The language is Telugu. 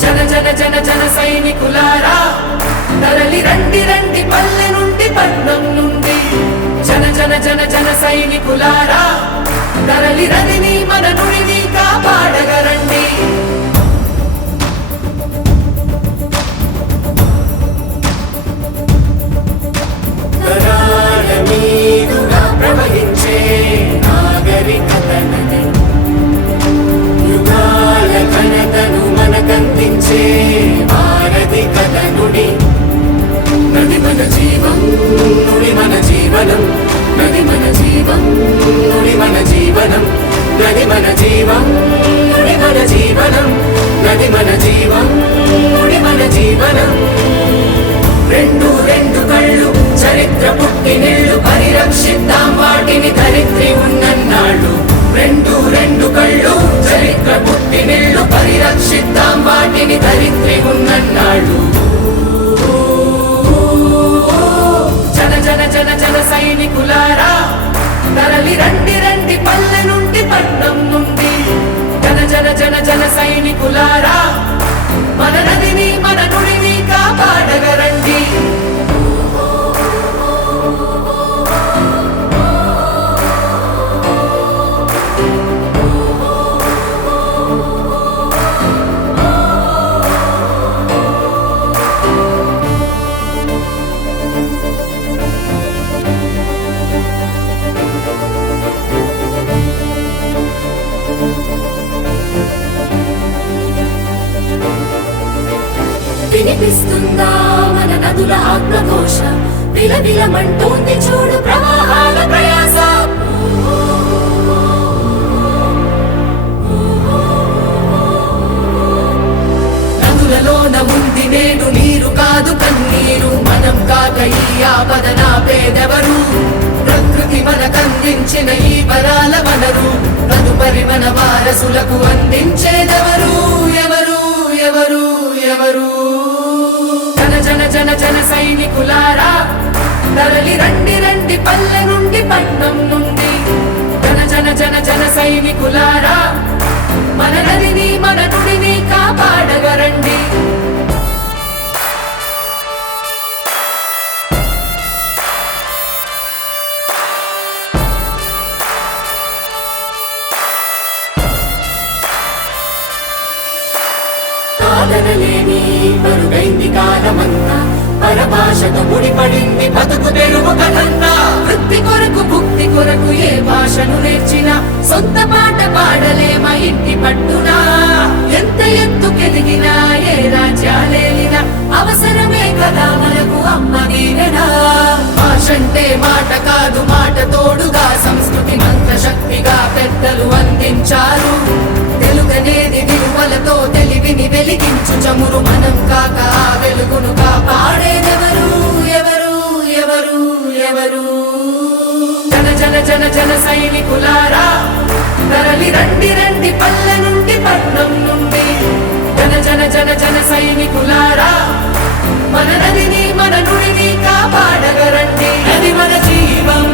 జన జన జన జన సైనికులారా తరలి రండి రండి పల్లె నుండి పట్నం నుండి జన జన జన జన సైనికులారా తరలి రదిని మన నుడిని కాపాడగరండి తరాల మీదుగా ప్రవహించే నాగరికతనది యుగాల ఘనతను మనకందించే భారతి కథ నుడి నది మన జీవం నుడి మన జీవనం నది మన జీవం నుడి మన జీవనం నది మన జీవం నుడి మన జీవనం నది మన జీవం నుడి మన జీవనం రెండు రెండు కళ్ళు చరిత్ర పుట్టినిళ్ళు పరిరక్షిద్దాం వాటిని ధరిత్రి ఉన్నన్నాళ్ళు రెండు రెండు కళ్ళు చరిత్ర పుట్టినిళ్ళు పరిరక్షిద్దాం వాటిని ధరిత్రి ఉన్నన్నాళ్ళు జన జన జన జన సైనికులారా తరలి రండి రండి పల్లె నుండి పట్నం నుండి జన జన జన జన సైనికులారా మన నదిని మన నుడిని కాపాడగరండి వినిపిస్తుందా మన నదుల ఆత్మఘోష విలవిలమంటోంది చూడు ప్రవాహాల ప్రయాస నదులలోన ఉంది నేడు నీరు కాదు కన్నీరు మనం కాక ఈ ఆపద నాపేదెవరు ప్రకృతి మనకందించిన ఈ వరాల వనరు తదుపరి మన వారసులకు అందించేదెవరు ఎవరు ఎవరు ఎవరు జన జన జన జన సైనికులారా తరలి రండి రండి పల్లె నుండి పట్నం నుండి జన జన జన జన సైనికులారా మన నదిని మన నుడిని కాపాడగరండి కాదనలేని మరుగైంది కాలమన్నా పరభాషతో ముడిపడింది బతుకు తెరువు కథన్నా వృత్తి కొరకు భుక్తి కొరకు ఏ భాషను నేర్చినా సొంత పాట పాడలేమా ఇంటి పట్టునా ఎంత ఎత్తుకెదిగినా ఏ రాజ్యాలేలినా అవసరమే కదా మనకు అమ్మ దీవెన భాషంటే మాట కాదు మాట తోడుగా సంస్కృతి మంత్రశక్తిగా పెద్దలు అందించారు తెలుగనేది విలువలతో తెలివిని వెలిగించు చమురు మనం కాక ఆ వెలుగును కాపాడేదెవరు ఎవరు ఎవరు ఎవరు జన జన జన జన సైనికులారా తరలి రండి రండి పల్లె నుండి పట్నం నుండి జన జన జన జన సైనికులారా మన నదిని మన నుడిని కాపాడగరండి నది మన జీవం